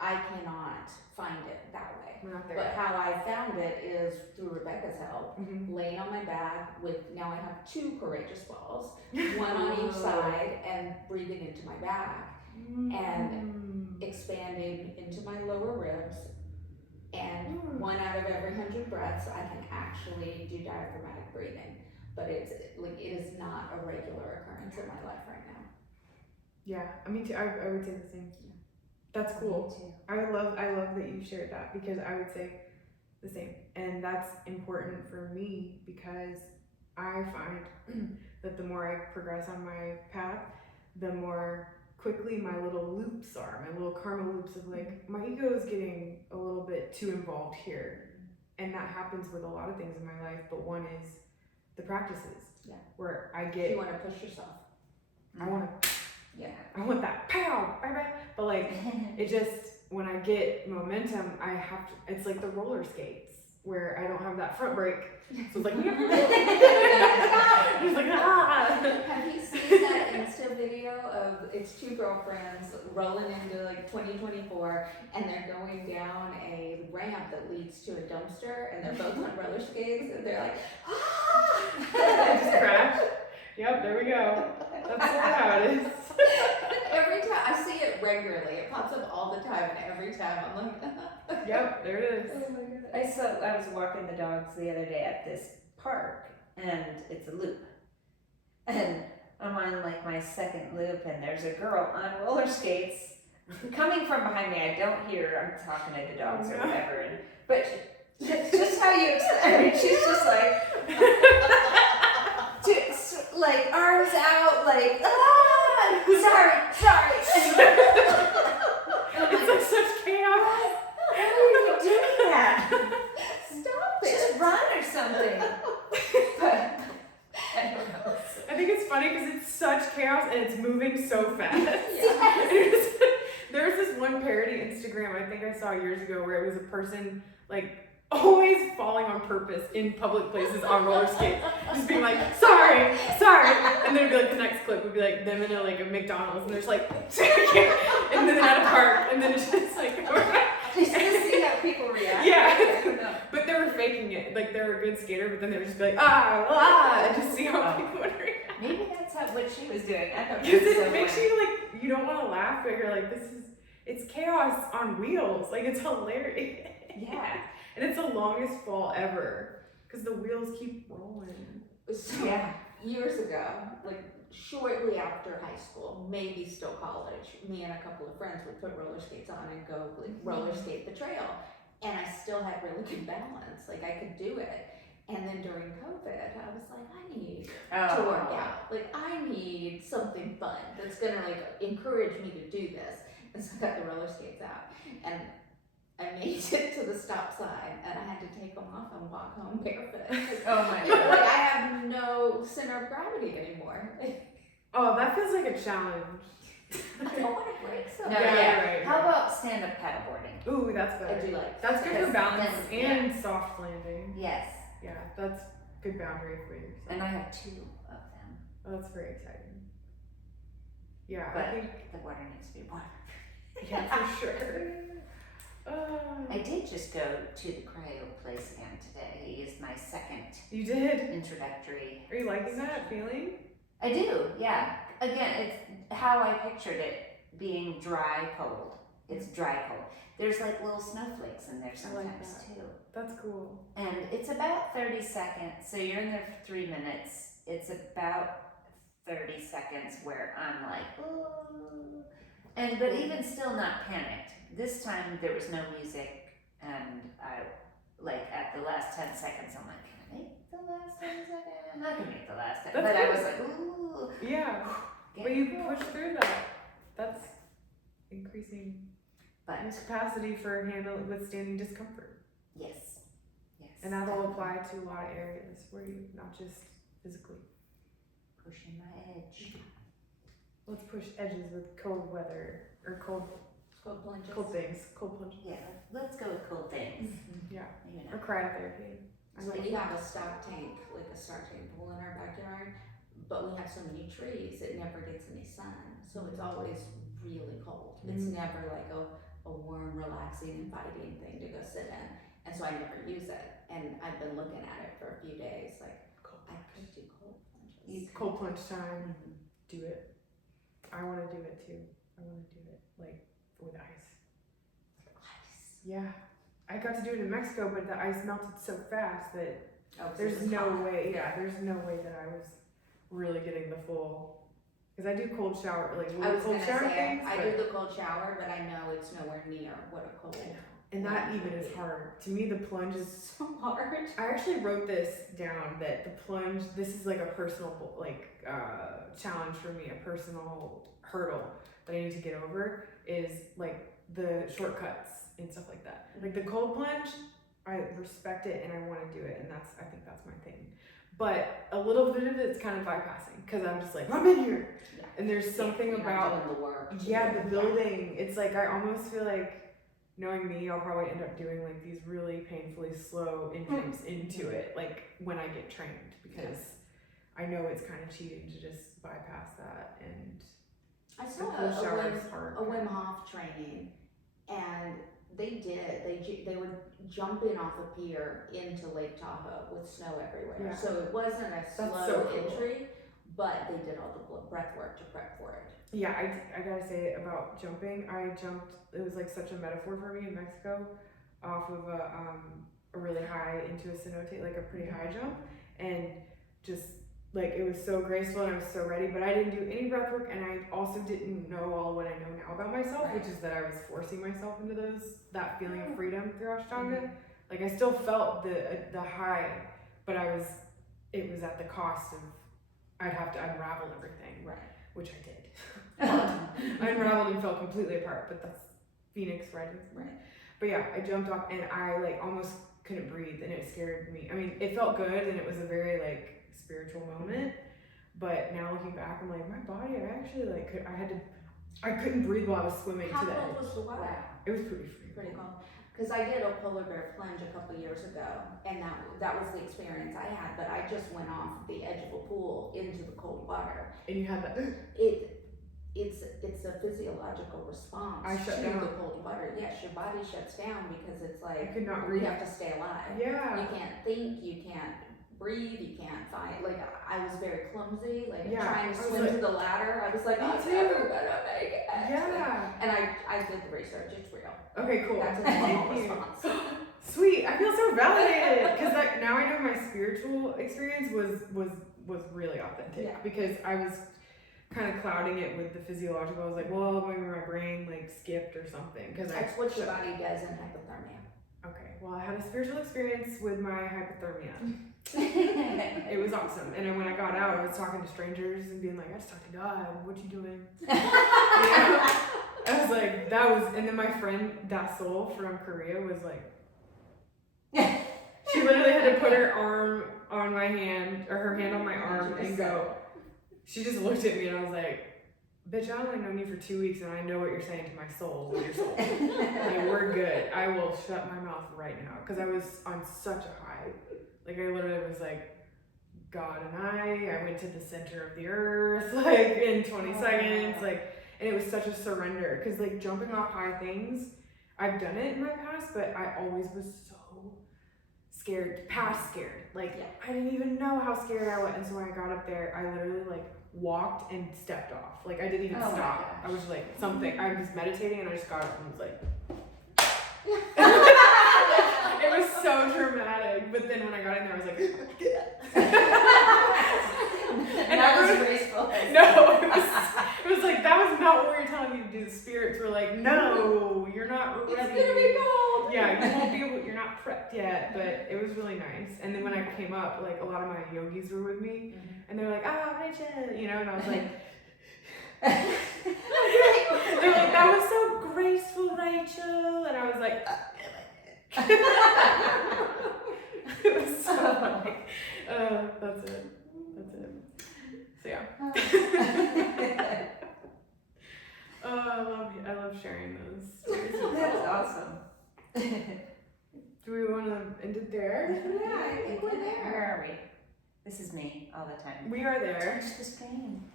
I cannot find it that way. We're not there But yet. how I found it is through Rebecca's help, Mm-hmm. laying on my back now I have 2 courageous balls, one on each side, and breathing into my back. and expanding into my lower ribs. And 1 out of every 100 breaths, I can actually do diaphragmatic breathing. But it is not a regular occurrence in my life right now. Yeah, me too. I would say the same. That's cool. Me too. I love that you shared that, because I would say the same. And that's important for me, because I find that the more I progress on my path, the more quickly my little loops are, my little karma loops of like, my ego is getting a little bit too involved here. And that happens with a lot of things in my life, but one is the practices. Yeah. Where I get, You want to push yourself. I want that pow, bye bye. But like, it just, when I get momentum, I have to, it's like the roller skates where I don't have that front brake. So it's like, it's like, ah. Have you seen that Insta video of it's two girlfriends rolling into like 2024 and they're going down a ramp that leads to a dumpster and they're both on roller skates and they're like, I just crashed. Yep, there we go. That's how it is. Every time I see it regularly, it pops up all the time, and every time I'm like, yep, there it is. Oh my god. I was walking the dogs the other day at this park, and it's a loop. And I'm on like my second loop, and there's a girl on roller skates coming from behind me. I don't hear her. I'm talking to the dogs or whatever. And, but just how you, I mean, she's just like, like arms out, like, sorry. It's like such chaos. How are you doing that? Stop it. Just run or something. But I don't know. I think it's funny because it's such chaos and it's moving so fast. Yes. There was this one parody Instagram I think I saw years ago where it was a person like always falling on purpose in public places on roller skates, just being like, sorry, and then it'd be like the next clip would be like them in a McDonald's and they're just like, and then at a park, and then it's just like, Just to see how people react. yeah, but they were faking it, like they were a good skater, but then they would just be like, and just see how people would react. Maybe that's what she was doing. I don't know. Because it makes you like, you don't want to laugh, but you're like, it's chaos on wheels, like it's hilarious. Yeah. And it's the longest fall ever because the wheels keep rolling. So years ago, like shortly after high school, maybe still college, me and a couple of friends would put roller skates on and go like, roller skate the trail. And I still had really good balance. Like I could do it. And then during COVID, I was like, I need to work out. Like I need something fun that's gonna like encourage me to do this. And so I got the roller skates out. And I made it to the stop sign and I had to take them off and walk home barefoot. Oh my Like god. I have no center of gravity anymore. Oh, that feels like a challenge. I don't want to break No, something. yeah. Right. How about stand-up paddleboarding? Ooh, that's I good. do like That's good for balance Then, and soft landing. Yes. Yeah, that's good boundary for yourself. And I have 2 of them. Oh, that's very exciting. Yeah, But I think. the water needs to be warm. Yeah, for sure. I did just go to the cryo place again today. He is my second You did. introductory. Are you liking that feeling? I do, yeah. Again, it's how I pictured it being dry cold. It's dry cold. There's like little snowflakes in there I like sometimes that. too. That's cool. And it's about 30 seconds. So you're in there for 3 minutes. It's about 30 seconds where I'm like, ooh. But even still not panicked. This time there was no music, and I, like at the last 10 seconds, I'm like, can I make the last 10 seconds? I'm not gonna make the last 10. But I was like, ooh. Yeah, but you push through that. That's increasing But your capacity for withstanding discomfort. yes. And that'll apply to a lot of areas where you, not just physically. Pushing my edge. Let's push edges with cold weather or cold plunges. cold plunges. Yeah, let's go with cool things. Yeah, You know. or cryotherapy. So we have a stock tank, like a stock tank pool in our backyard, but we have so many trees, it never gets any sun. So it's always really cold. It's never like a warm, relaxing, inviting thing to go sit in. And so I never use it. And I've been looking at it for a few days, like, I could do cold plunges. Cold plunge time. Do it. I want to do it too. I I want to do it like with ice. Yeah, I got to do it in Mexico, but the ice melted so fast that there's no way. Yeah, there's no way that I was really getting the full. Because I do cold shower, like I was cold gonna shower say, things. I do the cold shower, but I know it's nowhere near what a cold. And that even is hard. To me, the plunge is so hard. I actually wrote this down that the plunge, this is like a personal challenge for me, a personal hurdle that I need to get over is like the shortcuts and stuff like that. Like the cold plunge, I respect it and I want to do it, and I think that's my thing. But a little bit of it's kind of bypassing because I'm just like, I'm in here. Yeah. And there's something about the work. The building. It's like I almost feel like, knowing me, I'll probably end up doing like these really painfully slow entries into it, like when I get trained, because I know it's kind of cheating to just bypass that. And I saw a Wim Hof training, and they were jumping off a pier into Lake Tahoe with snow everywhere. Yeah. So it wasn't a slow entry, but they did all the breath work to prep for it. Yeah, I gotta say about jumping, I jumped, it was like such a metaphor for me in Mexico, off of a really high into a cenote, like a pretty high jump, and just like it was so graceful and I was so ready, but I didn't do any breath work, and I also didn't know all what I know now about myself, which is that I was forcing myself into that feeling of freedom through Ashtanga. Like I still felt the high, but it was at the cost of, I'd have to unravel everything, which I did. I unraveled and fell completely apart, but that's Phoenix rising. Right. But yeah, I jumped off and I like almost couldn't breathe, and it scared me. I mean, it felt good and it was a very like spiritual moment, but now looking back, I'm like, my body, I actually like I couldn't breathe while I was swimming to the edge. How cold was the water? It was pretty cold. Because I did a polar bear plunge a couple years ago, and that was the experience I had. But I just went off the edge of a pool into the cold water. And you had that. It's a physiological response to the cold water. Yes, your body shuts down because it's like I could not breathe. You have to stay alive. Yeah. You can't think. You can't breathe. You can't find. Like I was very clumsy. Like trying to swim to the ladder. I was like, I'm never gonna make it. Yeah. And I did the research. It's real. Okay, cool. That's a normal response. Sweet. I feel so validated because now I know my spiritual experience was really authentic because I was kind of clouding it with the physiological. I was like, well, maybe my brain like skipped or something. That's what your body does in hypothermia. Okay, well, I had a spiritual experience with my hypothermia. It was awesome. And then when I got out, I was talking to strangers and being like, I just talked to God. What you doing? I was like, and then my friend Dasol from Korea was like, she literally had to put her arm on my hand, or her hand on my arm and go. She just looked at me and I was like, bitch, I only known you for 2 weeks and I know what you're saying to my soul with your soul. Like, we're good. I will shut my mouth right now. Because I was on such a high. Like, I literally was like, God and I went to the center of the earth, like, in 20 seconds. Like, and it was such a surrender. Because, like, jumping off high things, I've done it in my past, but I always was so scared. Like, I didn't even know how scared I was. And so when I got up there, I literally, like, walked and stepped off. Like, I didn't even stop. I was like, I was meditating and I just got up and was like, it was so dramatic. But then when I got in there, I was like, and that was graceful. No, it was like, that was not what we were telling you to do. The spirits were like, no, you're not ready. It's gonna be cold. Yeah, you won't be able, you're not prepped yet, but it was really nice. And then when I came up, like, a lot of my yogis were with me, and they were like, Rachel, you know, and I was like, they're like, that was so graceful, Rachel, and I was like, it was so funny. That's it. So yeah. I love sharing those stories. That's awesome. Do we want to end it there? Yeah, I think we're there. Where are we? This is me all the time. We are there. Touch the screen.